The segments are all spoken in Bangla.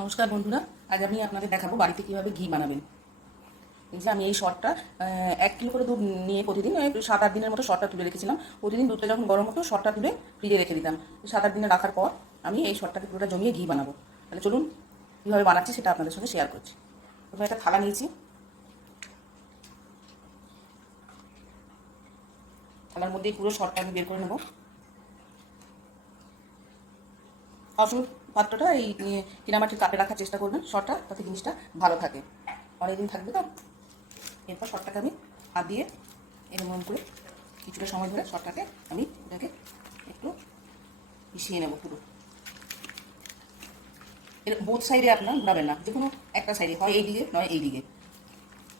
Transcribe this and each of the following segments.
নমস্কার বন্ধুরা, আজ আমি আপনাদের দেখাবো বাড়িতে কিভাবে ঘি বানাবেন। এই যে আমি এই শর্টটা 1 কিলো করে দুধ নিয়ে প্রতিদিন 7-8 দিনের মতো শর্টটা তুলে রেখেছিলাম। প্রতিদিন দুধটা যখন গরম হতো শর্টটা তুলে ফ্রিজে রেখে দিতাম। 7-8 দিনে রাখার পর আমি এই শর্টটাকে পুরোটা জমিয়ে ঘি বানাবো। তাহলে চলুন কীভাবে বানাচ্ছি সেটা আপনাদের সঙ্গে শেয়ার করছি। প্রথমে একটা থালা নিয়েছি, থালার মধ্যে পুরো শর্টটা আমি বের করে নেবো। সবসময় পাত্রটা এই কিনামাটির কাপে রাখার চেষ্টা করবেন শর্টটা, তাতে জিনিসটা ভালো থাকে, অনেকদিন থাকবে তো। এরপর শর্টটাকে আমি হাত দিয়ে এরকম করে কিছুটা সময় ধরে শর্টটাকে আমি এটাকে একটু মিশিয়ে নেব পুরো। এর বোথ সাইডে আপনার ঘোরাবেন না, যে কোনো একটা সাইডে, হয় এই দিকে নয় এই দিকে,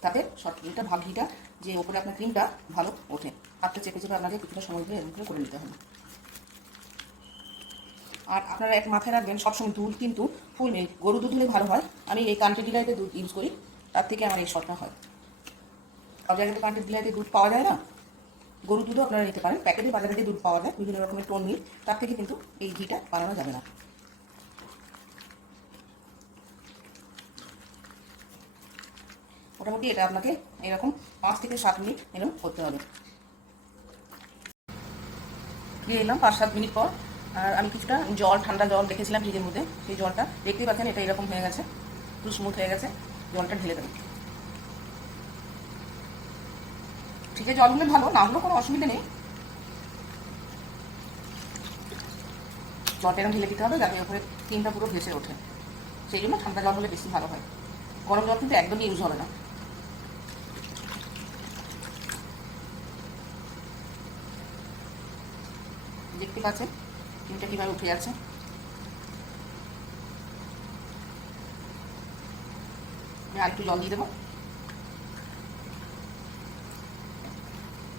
তাতে শর্টটা ভাব ঘিটা যে ওপরে আপনার ক্রিমটা ভালো ওঠে। হাতটা চেপে চেপে আপনাকে কিছুটা সময় ধরে এরকম করে নিতে হবে। আর আপনারা এক মাথায় রাখবেন, সবসময় দুধ কিন্তু ফুল মিল্ক, গরু দুধ হলে ভালো হয়। আমি এই কান্ট্রি ডিলাইটের দুধ ইউজ করি, তার থেকে আমার এই শর্টটা হয়। সব জায়গাতে কান্ট্রি ডিলাইটে দুধ পাওয়া যায় না, গরু দুধও আপনারা নিতে পারেন। প্যাকেটে বাজারে যে দুধ পাওয়া যায় বিভিন্ন রকমের টোন মিল্ক, তার থেকে কিন্তু এই ঘিটা বানানো যাবে না। মোটামুটি এটা আপনাকে এরকম 5 থেকে 7 মিনিট এরকম করতে হবে। দিয়ে এলাম 5-7 মিনিট পর, আর আমি কিছুটা জল, ঠান্ডা জল রেখেছিলাম ফ্রিজের মধ্যে, সেই জলটা দেখতেই পাচ্ছেন এটা এরকম হয়ে গেছে, একটু স্মুথ হয়ে গেছে। জলটা ঢেলে দেবেন। ফ্রিজে জল হলে ভালো, না হলেও কোনো অসুবিধা নেই। জলটা এরকম ঢেলে দিতে হবে যাতে ওপরে ক্রিমটা পুরো ভেসে ওঠে। সেই জন্য ঠান্ডা জল হলে বেশি ভালো হয়, গরম জল কিন্তু একদমই ইউজ হবে না। দেখতে পাচ্ছেন ক্রিমটা কীভাবে উঠে যাচ্ছে। আমি আরেকটু জল দিয়ে দেবো।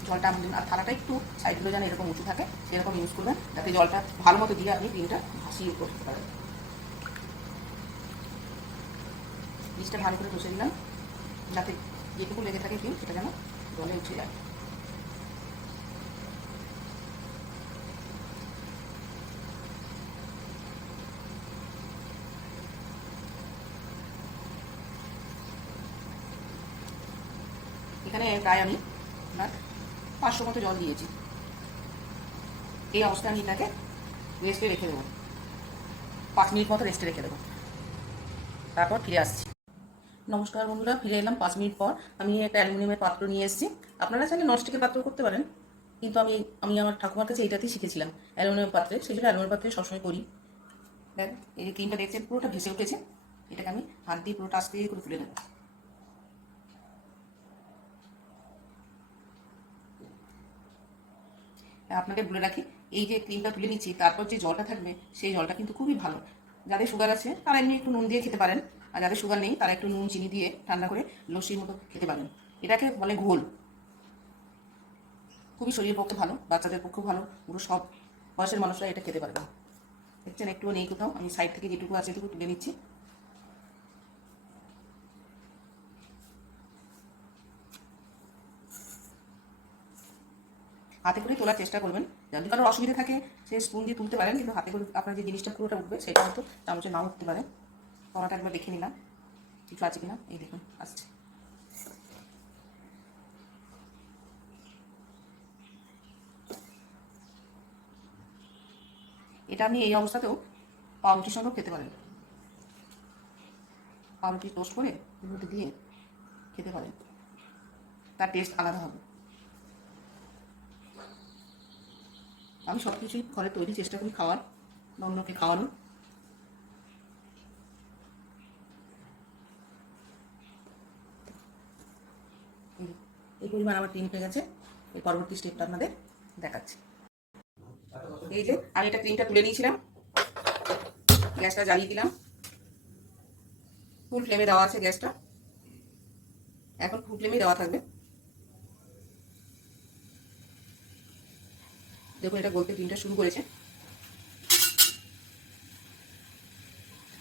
জলটা আমাদের, আর থালাটা একটু সাইডগুলো যেন এরকম উঁচু থাকে সেরকম ইউজ করবেন, যাতে জলটা ভালো মতো দিয়ে আপনি ক্রিমটা ভাসিয়ে করতে পারেন। জিনিসটা ভালো করে বসে দিলাম, যাতে যেটুকু লেগে থাকে ক্রিম সেটা যেন জলে উঠে যায়। এখানে প্রায় আমি আপনার 500 মতো জল দিয়েছি। এই অবস্থায় আমি এটাকে রেস্টে রেখে দেবো, 5 মিনিট মতো রেস্টে রেখে দেবো, তারপর ফিরে আসছি। নমস্কার বন্ধুরা, ফিরে এলাম 5 মিনিট পর। আমি একটা অ্যালুমিনিয়ামের পাত্র নিয়ে এসেছি, আপনারা চাইলে ননস্টিকের পাত্র করতে পারেন, কিন্তু আমি আমি আমার ঠাকুমার কাছে এইটাতেই শিখেছিলাম, অ্যালুমিনিয়াম পাত্রে, সেই জন্য অ্যালুমিনিয়াম পাত্রে সবসময় করি। দেখ এই যে ক্রিমটা দেখছেন পুরোটা ভেসে উঠেছে, এটাকে আমি হাত দিয়ে পুরোটা আস্তে করে তুলে নেব। আপনাকে বলে রাখি, এই যে ক্রিমটা তুলে নিচ্ছি তারপর যে জলটা থাকবে সেই জলটা কিন্তু খুবই ভালো। যাদের সুগার আছে তারা এমনি একটু নুন দিয়ে খেতে পারেন, আর যাদের সুগার নেই তারা একটু নুন চিনি দিয়ে ঠান্ডা করে লস্যির মতো খেতে পারেন। এটাকে বলে ঘোল। খুবই শরীরের পক্ষে ভালো, বাচ্চাদের পক্ষেও ভালো, পুরো সব বয়সের মানুষরা এটা খেতে পারবে। দেখছেন একটুও নেই কোথাও, আমি সাইড থেকে যেটুকু আছে এটুকু তুলে নিচ্ছি। হাতে করে তোলার চেষ্টা করবেন, যদি কারোর অসুবিধা থাকে সে স্পুন দিয়ে তুলতে পারেন, কিন্তু হাতে করে আপনার যে জিনিসটা পুরোটা উঠবে সেটা হয়তো চামচে নাও উঠতে পারে। কড়াটা একবার দেখে নিলাম কিছু আছে কিনা, এই দেখুন আসছে। এটা আপনি এই অবস্থাতেও পাউরুটির সঙ্গেও খেতে পারেন, পাউরুটি টোস্ট করে এর মধ্যে দিয়ে খেতে পারেন, তার টেস্ট আলাদা হবে। আমি সব কিছুই ঘরে তৈরি চেষ্টা করি খাওয়ার বা অন্যকে খাওয়ানোর। এই পরিমাণ আমার ক্রিম হয়ে গেছে। এই পরবর্তী স্টেপটা আপনাদের দেখাচ্ছি। এই যে আমি এটা ক্রিমটা তুলে নিয়েছিলাম, গ্যাসটা জ্বালিয়ে দিলাম, ফুল ফ্লেমে দেওয়া আছে গ্যাসটা, এখন ফুল ফ্লেমে দেওয়া থাকবে। দেখুন এটা গলতে ক্রিমটা শুরু করেছে,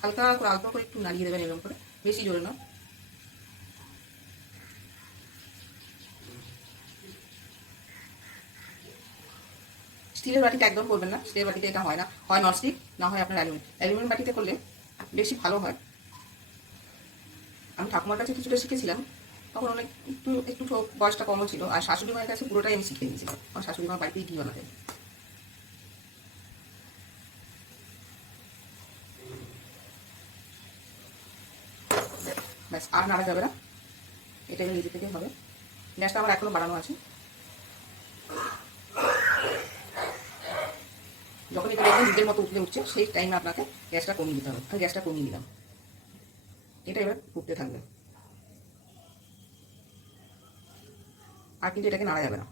হালকা করে অল্প করে একটু নাড়িয়ে দেবেন এরকম করে, বেশি জোরে না। স্টিলের বাটিতে একদম করবেন না, স্টিলের বাটিতে এটা হয় না, হয় ননস্টিক না হয় আপনার অ্যালুমিনিয়াম। অ্যালুমিনিয়াম বাটিতে করলে বেশি ভালো হয়। আমি ঠাকুমার কাছে কিছুটা শিখেছিলাম, তখন অনেক একটু একটু বয়সটা কমও ছিল, আর শাশুড়ি মায়ের কাছে পুরোটাই আমি শিখে নিয়েছিলাম। আমার শাশুড়ি মা বাড়িতেই ঘি বানাতেন। ব্যাস, আর নাড়া যাবে না, এটা নিজে থেকে হবে। গ্যাসটা আমার এখনো বাড়ানো আছে। যখন এটা দেখবেন দুধের মতো উঠলে উঠছে, সেই টাইমে আপনাকে গ্যাসটা কমিয়ে দিতে হবে। আমি গ্যাসটা কমিয়ে দিলাম, এটা এবার ফুটতে থাকবে। আর কিন্তু এটাকে নাড়া যাবে না।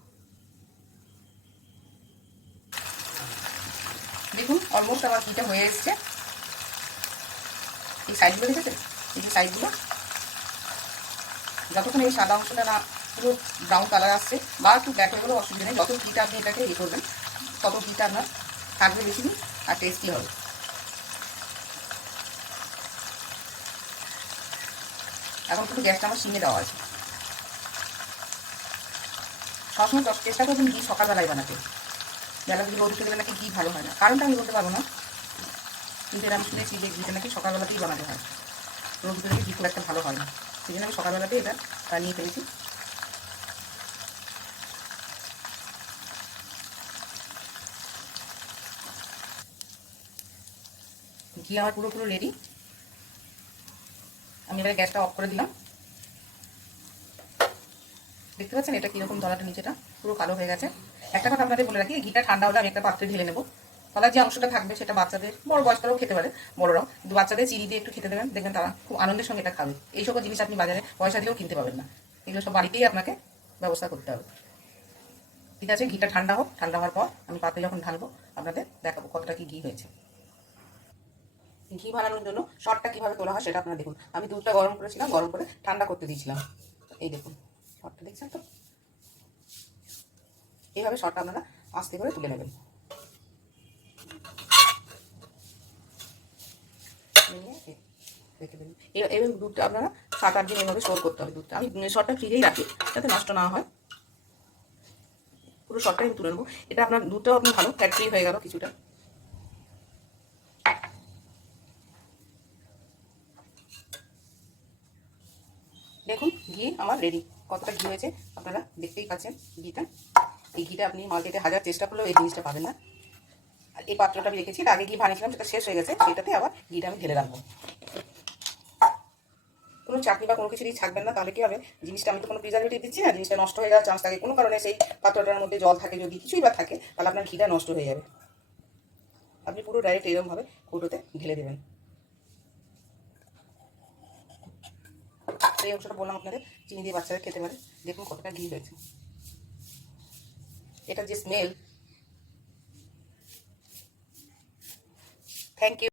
দেখুন অলমোস্ট আমার ঘিটা হয়ে এসছে। এই সাইডগুলো দেখেছেন, এই যে সাইডগুলো, যতক্ষণ এই সাদা অংশটা না পুরো ব্রাউন কালার আসছে বা একটু ব্ল্যাক হয়ে গেলেও অসুবিধা নেই। যত ঘিটা আপনি এটাকে ইয়ে করবেন, তত ঘিটা আপনার থাকবে বেশি দিন আর টেস্টি হবে। এখন কিন্তু গ্যাসটা আমার সিমে দেওয়া আছে। সবসময় চেষ্টা করবেন ঘি সকালবেলায় বানাতে। বেলা যদি রোদ উঠে গেলে নাকি ঘি ভালো হয় না, কারণটা আমি বলতে পারবো না, কিন্তু এটা আমি শুনেছি যে ঘিটা নাকি সকালবেলাতেই বানাতে হয়। রোদ উঠে গেলে ঘি খুব একটা ভালো হয় না, সেই জন্য আমি সকালবেলাতেই এটা বানিয়ে ফেলেছি। ঘি আমার পুরো পুরো রেডি। আমি এবারে গ্যাসটা অফ করে দিলাম। দেখতে পাচ্ছেন এটা কীরকম তলাটা নিচেটা পুরো কালো হয়ে গেছে। একটা কথা আপনাদের বলে রাখি, ঘিটা ঠান্ডা হলে আমি একটা পাত্রে ঢেলে নেবো। তলার যে অংশটা থাকবে সেটা বাচ্চাদের, বড় বয়স্করাও খেতে পারে, বড়রাও, কিন্তু বাচ্চাদের চিনি দিয়ে একটু খেতে দেবেন, দেখবেন তারা খুব আনন্দের সঙ্গে এটা খাবে। এই সকল জিনিস আপনি বাজারে পয়সা দিয়েও কিনতে পাবেন না, এগুলো সব বাড়িতেই আপনাকে ব্যবস্থা করতে হবে। ঠিক আছে, ঘিটা ঠান্ডা হোক, ঠান্ডা হওয়ার পর আমি পাত্রে যখন ঢালবো আপনাদের দেখাবো কতটা কি ঘি হয়েছে। ঘি বানানোর জন্য শর্টটা কীভাবে তোলা হয় সেটা আপনারা দেখুন। আমি দুধটা গরম করেছিলাম, গরম করে ঠান্ডা করতে দিয়েছিলাম। এই দেখুন শর্টটা দেখছেন তো, এইভাবে শর্টটা আপনারা আস্তে করে তুলে নেবেন। এবং দুধটা আপনারা 7-8 দিন এভাবে স্টোর করতে হবে। দুধটা আমি শর্টটা ফ্রিজেই রাখি যাতে নষ্ট না হয়। পুরো শর্টটাই আমি তুলে নেবো। এটা আপনার দুধটাও আপনার ভালো ফ্যাট ফ্রি হয়ে গেল কিছুটা। দেখুন ঘি আমার রেডি। কতটা ঘি হয়েছে আপনারা দেখতেই পাচ্ছেন ঘিটা। এই ঘিটা আপনি মার্কেটে হাজার চেষ্টা করলেও এই জিনিসটা পাবেন না। আর এই পাত্রটা আমি রেখেছি, আগে ঘি বানিয়েছিলাম সেটা শেষ হয়ে গেছে, সেটাতে আবার ঘিটা আমি ঢেলে রাখবো। কোনো চাকরি বা কোনো কিছু দিয়ে থাকবেন না, তাহলে কি হবে, জিনিসটা আমি তো কোনো প্রিজারভেটিভ দিচ্ছি না, জিনিসটা নষ্ট হয়ে যাওয়ার চান্স থাকে। কোনো কারণে সেই পাত্রটার মধ্যে জল থাকে, যদি কিছুই বা থাকে, তাহলে আপনার ঘিটা নষ্ট হয়ে যাবে। আপনি পুরো ডাইরেক্ট এরকমভাবে কৌটোতে ঢেলে দেবেন। এই অংশটা বললাম আপনাদের চিনি দিয়ে বাচ্চারা খেতে পারে। দেখুন কতটা ঘি হয়েছে, এটা যে স্মেল। Thank you.